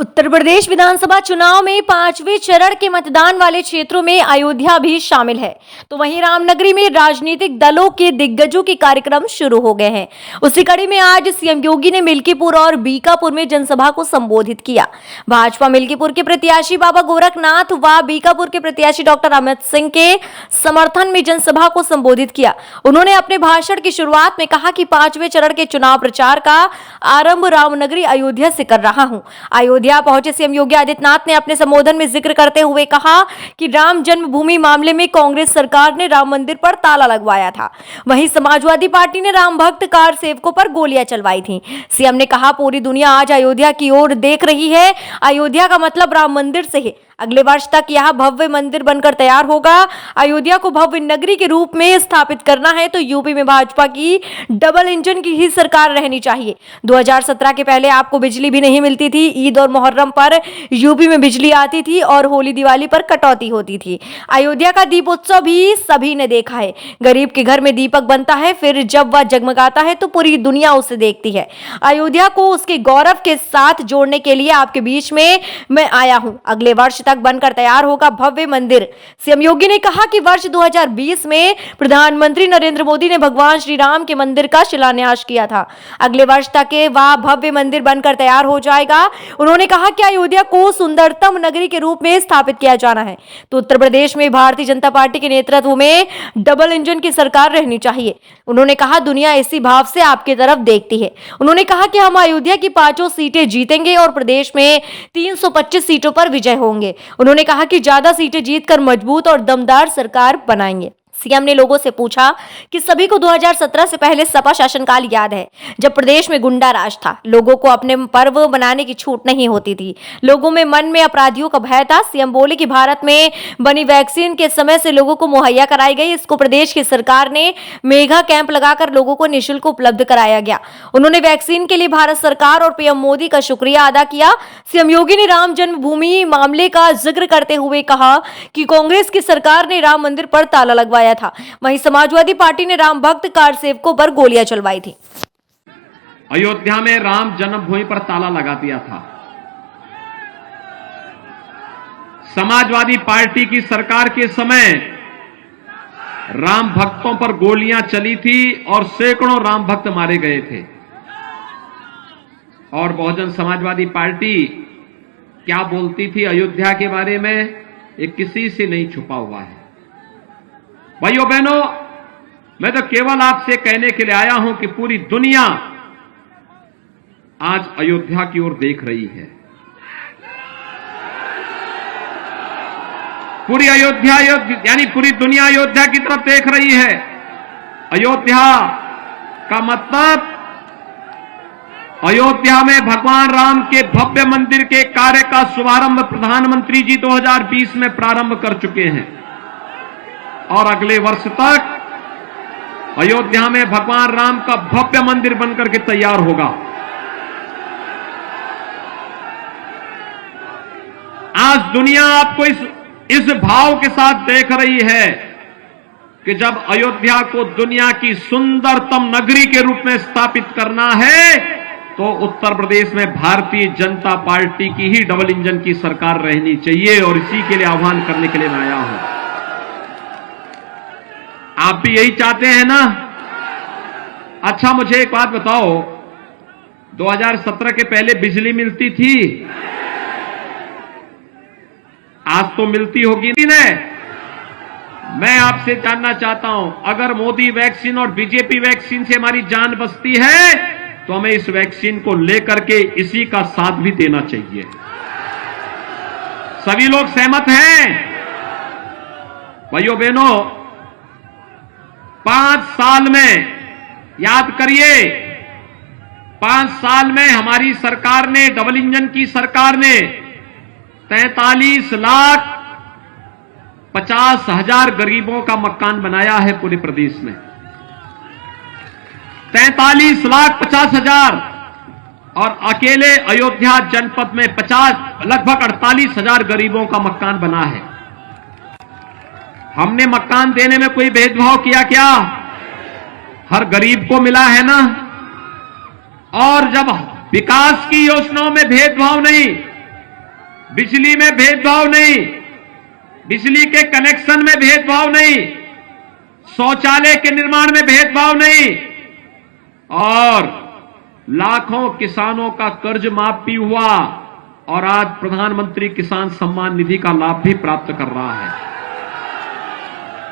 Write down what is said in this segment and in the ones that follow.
उत्तर प्रदेश विधानसभा चुनाव में 5वें चरण के मतदान वाले क्षेत्रों में अयोध्या भी शामिल है, तो वहीं रामनगरी में राजनीतिक दलों के दिग्गजों के कार्यक्रम शुरू हो गए हैं। उसी कड़ी में आज सीएम योगी ने मिल्कीपुर और बीकापुर में जनसभा को संबोधित किया। भाजपा मिल्कीपुर के प्रत्याशी बाबा गोरखनाथ व बीकापुर के प्रत्याशी डॉक्टर अमित सिंह के समर्थन में जनसभा को संबोधित किया। उन्होंने अपने भाषण की शुरुआत में कहा कि 5वें चरण के चुनाव प्रचार का आरंभ रामनगरी अयोध्या से कर रहा हूं। अयोध्या पहुंचे सीएम योगी आदित्यनाथ ने अपने संबोधन में जिक्र करते हुए कहा कि राम जन्मभूमि मामले में कांग्रेस सरकार ने राम मंदिर पर ताला लगवाया था, वहीं समाजवादी पार्टी ने राम भक्त कार सेवकों पर गोलियां चलवाई थी। सीएम ने कहा, पूरी दुनिया आज अयोध्या की ओर देख रही है। अयोध्या का मतलब राम मंदिर से है। अगले वर्ष तक यह भव्य मंदिर बनकर तैयार होगा। अयोध्या को भव्य नगरी के रूप में स्थापित करना है तो यूपी में भाजपा की डबल इंजन की ही सरकार रहनी चाहिए। 2017 के पहले आपको बिजली भी नहीं मिलती थी। ईद और मुहर्रम पर यूपी में बिजली आती थी और होली दिवाली पर कटौती होती थी। अयोध्या का दीपोत्सव भी सभी ने देखा है। गरीब के घर में दीपक बनता है, फिर जब वह जगमगाता है तो पूरी दुनिया उसे देखती है। अयोध्या को उसके गौरव के साथ जोड़ने के लिए आपके बीच में मैं आया हूं। अगले वर्ष तक बनकर तैयार होगा भव्य मंदिर। सीएम योगी ने कहा कि वर्ष 2020 में प्रधानमंत्री नरेंद्र मोदी ने भगवान श्री राम के मंदिर का शिलान्यास किया था। अगले वर्ष तक वह भव्य मंदिर बनकर तैयार हो जाएगा। उन्होंने कहा कि अयोध्या को सुंदरतम नगरी के रूप में स्थापित किया जाना है तो उत्तर प्रदेश में भारतीय जनता पार्टी के नेतृत्व में डबल इंजन की सरकार रहनी चाहिए। उन्होंने कहा, दुनिया इसी भाव से आपकी तरफ देखती है। उन्होंने कहा कि हम अयोध्या की 5 सीटें जीतेंगे और प्रदेश में 325 सीटों पर विजय होंगे। उन्होंने कहा कि ज्यादा सीटें जीतकर मजबूत और दमदार सरकार बनाएंगे। सीएम ने लोगों से पूछा कि सभी को 2017 से पहले सपा शासनकाल याद है, जब प्रदेश में गुंडा राज था। लोगों को अपने पर्व मनाने की छूट नहीं होती थी। लोगों में मन में अपराधियों का भय था। सीएम बोले कि भारत में बनी वैक्सीन के समय से लोगों को मुहैया कराई गई। इसको प्रदेश की सरकार ने मेगा कैंप लगाकर लोगों को निःशुल्क उपलब्ध कराया गया। उन्होंने वैक्सीन के लिए भारत सरकार और पीएम मोदी का शुक्रिया अदा किया। सीएम योगी ने राम जन्मभूमि मामले का जिक्र करते हुए कहा कि कांग्रेस की सरकार ने राम मंदिर पर ताला लगवाया था, वहीं समाजवादी पार्टी ने राम भक्त कार सेवकों पर गोलियां चलवाई थी। अयोध्या में राम जन्मभूमि पर ताला लगा दिया था। समाजवादी पार्टी की सरकार के समय राम भक्तों पर गोलियां चली थी और सैकड़ों राम भक्त मारे गए थे। और बहुजन समाजवादी पार्टी क्या बोलती थी अयोध्या के बारे में, ये किसी से नहीं छुपा हुआ है। भाइयों बहनों, मैं तो केवल आपसे कहने के लिए आया हूं कि पूरी दुनिया आज अयोध्या की ओर देख रही है। पूरी अयोध्या यानी पूरी दुनिया अयोध्या की तरफ देख रही है। अयोध्या का मतलब अयोध्या में भगवान राम के भव्य मंदिर के कार्य का शुभारंभ प्रधानमंत्री जी 2020 में प्रारंभ कर चुके हैं और अगले वर्ष तक अयोध्या में भगवान राम का भव्य मंदिर बनकर के तैयार होगा। आज दुनिया आपको इस भाव के साथ देख रही है कि जब अयोध्या को दुनिया की सुंदरतम नगरी के रूप में स्थापित करना है तो उत्तर प्रदेश में भारतीय जनता पार्टी की ही डबल इंजन की सरकार रहनी चाहिए और इसी के लिए आह्वान करने के लिए मैं आया हूं। आप भी यही चाहते हैं ना? अच्छा, मुझे एक बात बताओ, 2017 के पहले बिजली मिलती थी? आज तो मिलती होगी ना? मैं आपसे जानना चाहता हूं, अगर मोदी वैक्सीन और बीजेपी वैक्सीन से हमारी जान बचती है तो हमें इस वैक्सीन को लेकर के इसी का साथ भी देना चाहिए। सभी लोग सहमत हैं? भाइयों बहनों, 5 साल में, याद करिए, 5 साल में हमारी सरकार ने, डबल इंजन की सरकार ने 43,50,000 गरीबों का मकान बनाया है पूरे प्रदेश में। 43,50,000 और अकेले अयोध्या जनपद में लगभग 48,000 गरीबों का मकान बना है। हमने मकान देने में कोई भेदभाव किया क्या? हर गरीब को मिला है ना? और जब विकास की योजनाओं में भेदभाव नहीं, बिजली में भेदभाव नहीं, बिजली के कनेक्शन में भेदभाव नहीं, शौचालय के निर्माण में भेदभाव नहीं, और लाखों किसानों का कर्ज माफ भी हुआ और आज प्रधानमंत्री किसान सम्मान निधि का लाभ भी प्राप्त कर रहा है।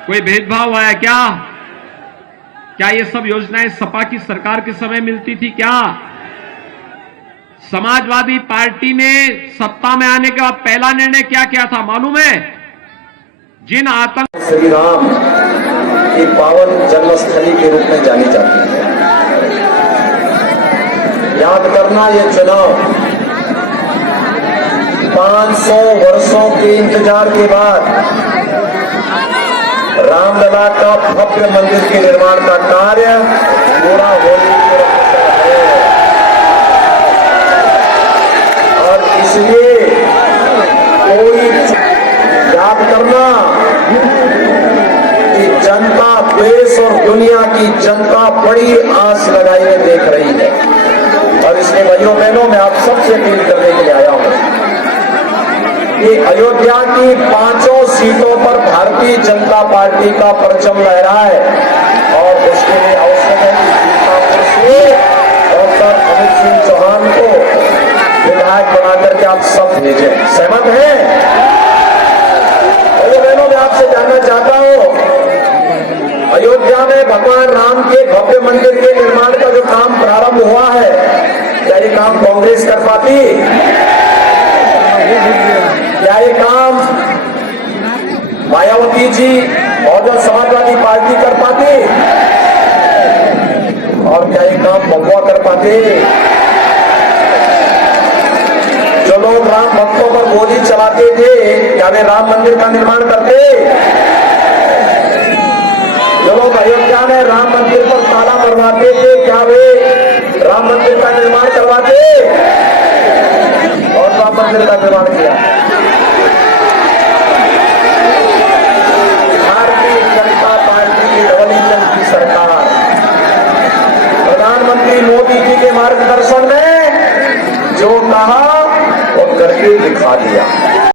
कोई भेदभाव है क्या? क्या ये सब योजनाएं सपा की सरकार के समय मिलती थी क्या? समाजवादी पार्टी ने सत्ता में आने के बाद पहला निर्णय क्या किया था मालूम है? जिन आतंक श्री राम की पावन जन्मस्थली के रूप में जानी जाती है। याद करना, ये चुनाव 500 वर्षों के इंतजार के बाद रामलला का भव्य मंदिर के निर्माण का कार्य पूरा होने की है और इसलिए कोई याद करना कि जनता, देश और दुनिया की जनता बड़ी आस लगाए हुए देख रही है और इसलिए भाइयों बहनों मैं आप सबसे अपील करने के लिए आया हूं कि अयोध्या की 5 सीटों पर भारतीय जनता पार्टी का परचम लहराए और उसके लिए आवश्यक है कि डॉक्टर अमित सिंह चौहान को विधायक बनाकर के आप सब भेजें। सहमत हैं? भाइयों बहनों मैं आपसे जानना चाहता हूं, अयोध्या में भगवान राम के भव्य मंदिर के निर्माण का जो काम प्रारंभ हुआ है, क्या ये काम कांग्रेस कर पाती? क्या ये काम मायावती जी और समाजवादी पार्टी कर पाती? और क्या ये काम भगवा कर पाते? जो लोग राम भक्तों पर गोली चलाते थे, क्या वे राम मंदिर का निर्माण करते? जो लोग अयोध्या में राम मंदिर पर ताला मरवाते थे, क्या वे राम मंदिर का निर्माण करवाते? और राम मंदिर का निर्माण किया। भारतीय जनता पार्टी की डबल इंजन की सरकार प्रधानमंत्री मोदी जी के मार्गदर्शन में जो कहा वो करके दिखा दिया।